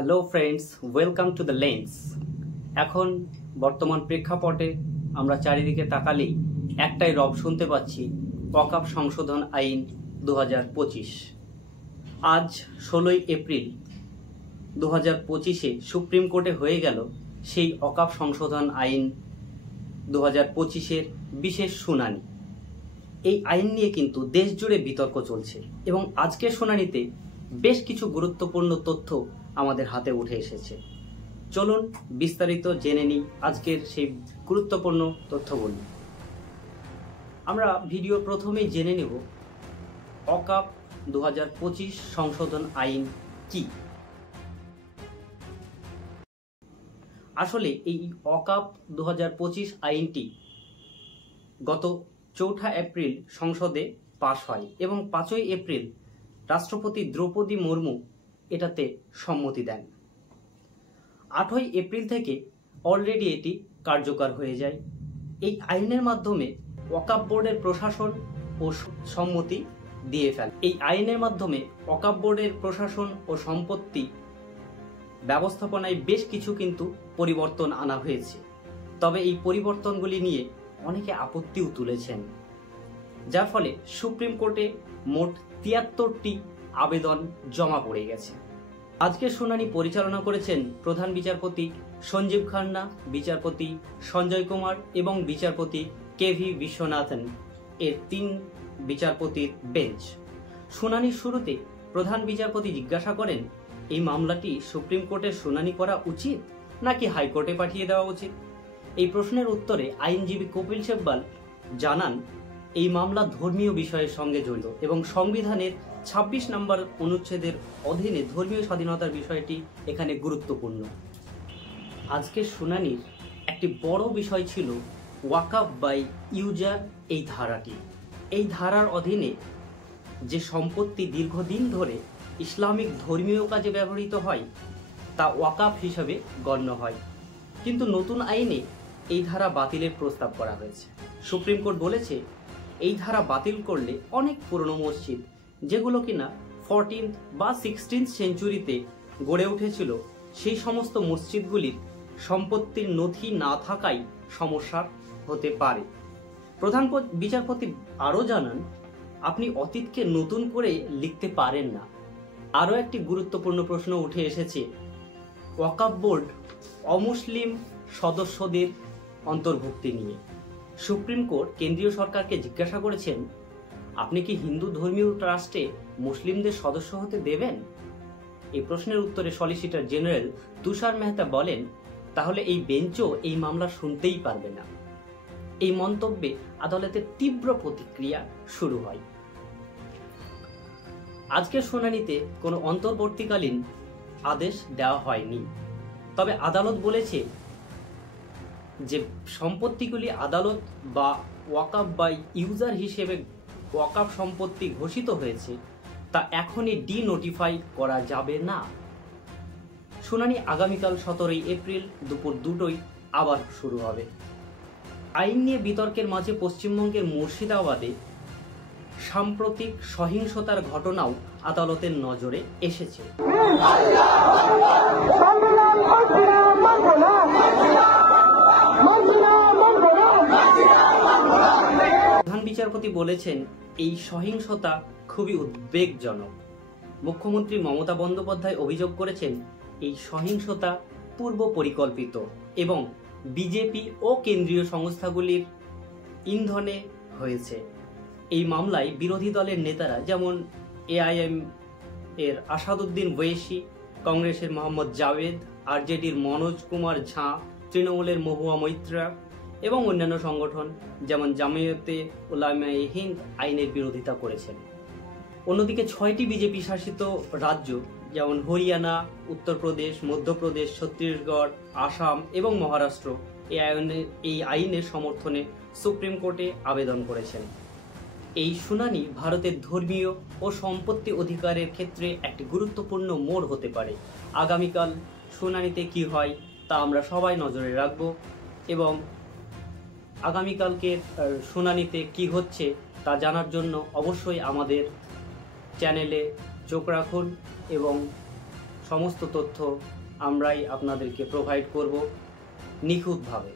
Hello friends, welcome to the lens. এখন বর্তমান প্রেক্ষাপটে আমরা চারিদিকে তাকালেই একটাই রব শুনতে পাচ্ছি, ওয়াকফ সংশোধন আইন 2025। আজ 16ই এপ্রিল 2025-এ সুপ্রিম কোর্টে হয়ে গেল সেই ওয়াকফ সংশোধন আইন 2025-এর বিশেষ শুনানি। এই আইন নিয়ে কিন্তু দেশ জুড়ে বিতর্ক চলছে এবং আজকের শুনানিতে বেশ কিছু গুরুত্বপূর্ণ তথ্য আমাদের হাতে উঠে এসেছে। চলুন বিস্তারিত জেনে নিই আজকের সেই গুরুত্বপূর্ণ তথ্যগুলি। আমরা ভিডিও প্রথমেই জেনে নেব ওয়াকফ 2025 সংশোধন আইন কি। আসলে এই ওয়াকফ 2025 আইনটি গত 4 এপ্রিল সংসদে পাশ হয় এবং 5 এপ্রিল রাষ্ট্রপতি দ্রৌপদী মুর্মু এটাতে সম্মতি দেন। 8 এপ্রিল থেকে অলরেডি এটি কার্যকর হয়ে যায়। এই আইনের মাধ্যমে ওয়াকফ বোর্ডের প্রশাসন ও সম্মতি দিয়ে ফেলে। এই আইনের মাধ্যমে ওয়াকফ বোর্ডের প্রশাসন ও সম্পত্তি ব্যবস্থাপনায় বেশ কিছু কিন্তু পরিবর্তন আনা হয়েছে। তবে এই পরিবর্তনগুলি নিয়ে অনেকে আপত্তিও তুলেছেন, যার ফলে সুপ্রিম কোর্টে মোট 73টি আবেদন জমা পড়ে গেছে। আজকের শুনানি পরিচালনা করেছেন প্রধান বিচারপতি সঞ্জীব খান্না, বিচারপতি সঞ্জয় কুমার এবং বিচারপতি কেভি বিশ্বনাথন এর 3 বিচারপতির বেঞ্চ। শুনানির শুরুতে প্রধান বিচারপতি জিজ্ঞাসা করেন, এই মামলাটি সুপ্রিম কোর্টে শুনানি করা উচিত নাকি হাইকোর্টে পাঠিয়ে দেওয়া উচিত। এই প্রশ্নের উত্তরে আইনজীবী কপিল সিব্বল জানান, এই মামলা ধর্মীয় বিষয়ের সঙ্গে জড়িত এবং সংবিধানের 26 নম্বর অনুচ্ছেদের অধীনে ধর্মীয় স্বাধীনতার বিষয়টি এখানে গুরুত্বপূর্ণ। আজকের শুনানির একটি বড় বিষয় ছিল ওয়াকফ বাই ইউজার এই ধারাটি। এই ধারার অধীনে যে সম্পত্তি দীর্ঘদিন ধরে ইসলামিক ধর্মীয় কাজে ব্যবহৃত হয় তা ওয়াকফ হিসাবে গণ্য হয়, কিন্তু নতুন আইনে এই ধারা বাতিলের প্রস্তাব করা হয়েছে। সুপ্রিম কোর্ট বলেছে, এই ধারা বাতিল করলে অনেক পুরনো মসজিদ যেগুলো কিনা 14th বা 16th সেঞ্চুরিতে গড়ে উঠেছিল, সেই সমস্ত মসজিদগুলির সম্পত্তির নথি না থাকাই সমস্যা হতে পারে। প্রধান বিচারপতি আরও জানান, আপনি অতীতকে নতুন করে লিখতে পারেন না। আরও একটি গুরুত্বপূর্ণ প্রশ্ন উঠে এসেছে ওয়াকফ বোর্ড অমুসলিম সদস্যদের অন্তর্ভুক্তি নিয়ে। সুপ্রিম কোর্ট কেন্দ্রীয় সরকারকে জিজ্ঞাসা করেছেন, আপনি কি হিন্দু ধর্মীয় ট্রাস্টে মুসলিমদের সদস্য হতে দেবেন? এই প্রশ্নের উত্তরে সলিসিটর জেনারেল তুষার মেহতা বলেন, তাহলে এই বেঞ্চও এই মামলা শুনতেই পারবে না। এই মন্তব্যে আদালতের তীব্র প্রতিক্রিয়া শুরু হয়। আজকের শুনানিতে কোনো অন্তর্বর্তীকালীন আদেশ দেওয়া হয়নি, তবে আদালত বলেছে যে সম্পত্তিগুলি আদালত বা ওয়াকফ বাই ইউজার হিসেবে ওয়াকফ সম্পত্তি ঘোষিত হয়েছে তা এখনই ডিনোটিফাই করা যাবে না। শুনানি আগামীকাল 17 এপ্রিল দুপুর 2টায় আবার শুরু হবে। আইন নিয়ে বিতর্কের মাঝে পশ্চিমবঙ্গের মুর্শিদাবাদে সাম্প্রতিক সহিংসতার ঘটনাও আদালতের নজরে এসেছে। প্রধান বিচারপতি বলেছেন, এই সহিংসতা খুবই উদ্বেগজনক। মুখ্যমন্ত্রী মমতা বন্দ্যোপাধ্যায় অভিযোগ করেছেন, এই সহিংসতা পূর্ব পরিকল্পিত এবং বিজেপি ও কেন্দ্রীয় সংস্থাগুলির ইন্ধনে হয়েছে। এই মামলায় বিরোধী দলের নেতারা যেমন এআইএম এর আসাদুদ্দিন ওয়েসি, কংগ্রেসের মোহাম্মদ জাভেদ, আরজেডির মনোজ কুমার ঝা, তৃণমূলের মহুয়া মৈত্রা এবং অন্যান্য সংগঠন যেমন জামিয়াতে উলামায়ে হিন্দ আইনের বিরোধিতা করেছেন। অন্যদিকে 6টি বিজেপি শাসিত রাজ্য যেমন হরিয়ানা, উত্তরপ্রদেশ, মধ্যপ্রদেশ, ছত্তিশগড়, আসাম এবং মহারাষ্ট্র এই আইনের সমর্থনে সুপ্রিম কোর্টে আবেদন করেছেন। এই শুনানি ভারতের ধর্মীয় ও সম্পত্তি অধিকারের ক্ষেত্রে একটি গুরুত্বপূর্ণ মোড় হতে পারে। আগামীকাল শুনানিতে কি হয় তা আমরা সবাই নজরে রাখব এবং আগামীকালকের শুনানিতে কি হচ্ছে তা জানার জন্য অবশ্যই আমাদের চ্যানেলে চোখ রাখুন এবং সমস্ত তথ্য আমরাই আপনাদেরকে প্রোভাইড করব নিখুঁতভাবে।